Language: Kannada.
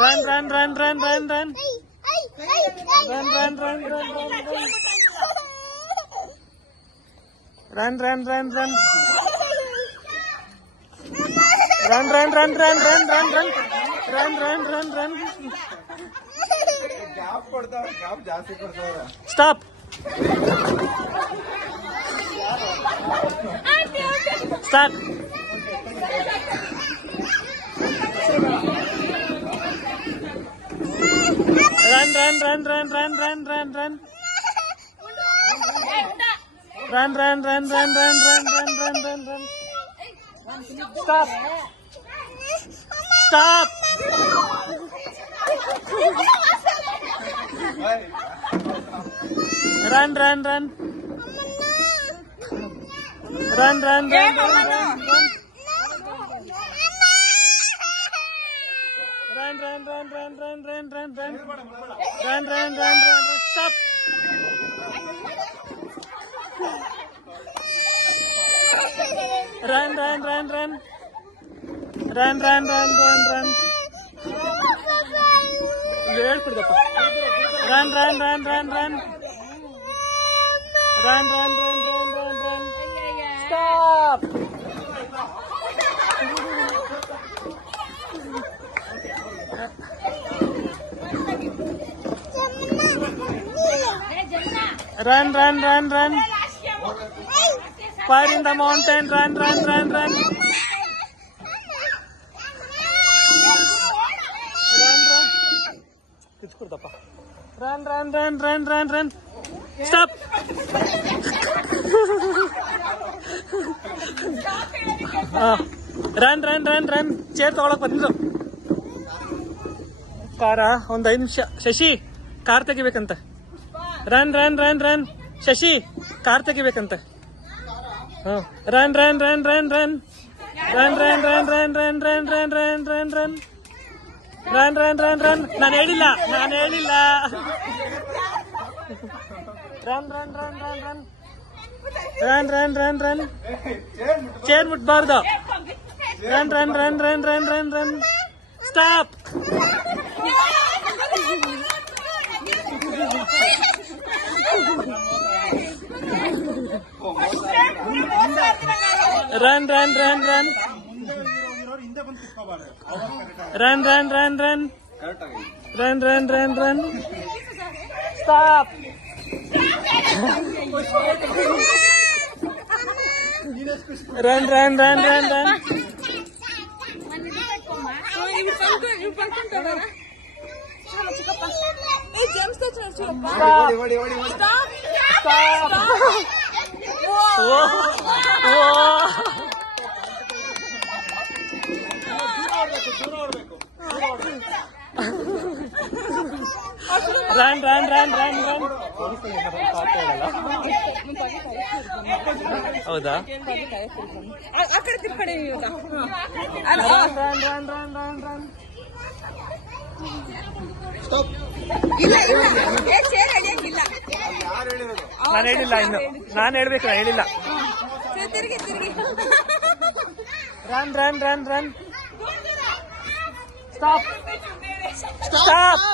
Run, run, run, run, run, run. Run, run, run, run, run, run. Run, run, run, run. Run, run, run, run, run, run, run. Run, run, run, run. Stop. Start. Run, run, run, run, run, run, run, run. Run, run, run, run, run, run, run, run, run, run. Stop. Stop. Run, run, run. Run, run, run, run, run, run. Run, run, run, run, run, run, run, run. Run, run, run, run, run. Stop. Run, run, run, run. Run, run, run, run, run. ಹೇಳ್ಬಿಡ್ದಪ್ಪ. Run, run, run, run, run. Run, run, run, run, run, run. Stop. Run, run, run, run. Fire in the mountain. Run, run, run, run. Run, run. Run, run, run, run, run, run. Stop. Run, run, run, run. Chair ತಗೊಳಕ್ ಬಂದಿದ್ದು ಕಾರ ಒಂದ್ 5 ನಿಮಿಷ. ಶಶಿ ಕಾರ್ ತೆಗಿಬೇಕಂತ. Run, run, run, run. Shashi car ತೆಗಿಬೇಕಂತ. Run, run, run, run, run. Run, run, run, run, run, run, run, run, run, run. Run, run, run, run. ನಾನು ಹೇಳಿಲ್ಲ. Run, run, run, run, run. Run, run, run, run. Chair ಮುಟ್ಬಾರ್ದು. Run, run, run, run, run, run, run. Stop. Run, run, run, run. Run, run, run, run. Run, run, run, run. Stop. Run, run, run, run, run. Run, run, run, run, run. ಹೌದಾ? ಆ ಕಡೆ ತಿರ್ಗಡೆ. Run, run, run, run, run, run. Stop. ನಾನು ಹೇಳಿಲ್ಲ ಇನ್ನು. ನಾನು ಹೇಳ್ಬೇಕು, ಹೇಳಿಲ್ಲ. Run, run, run, run. Stop. Stop.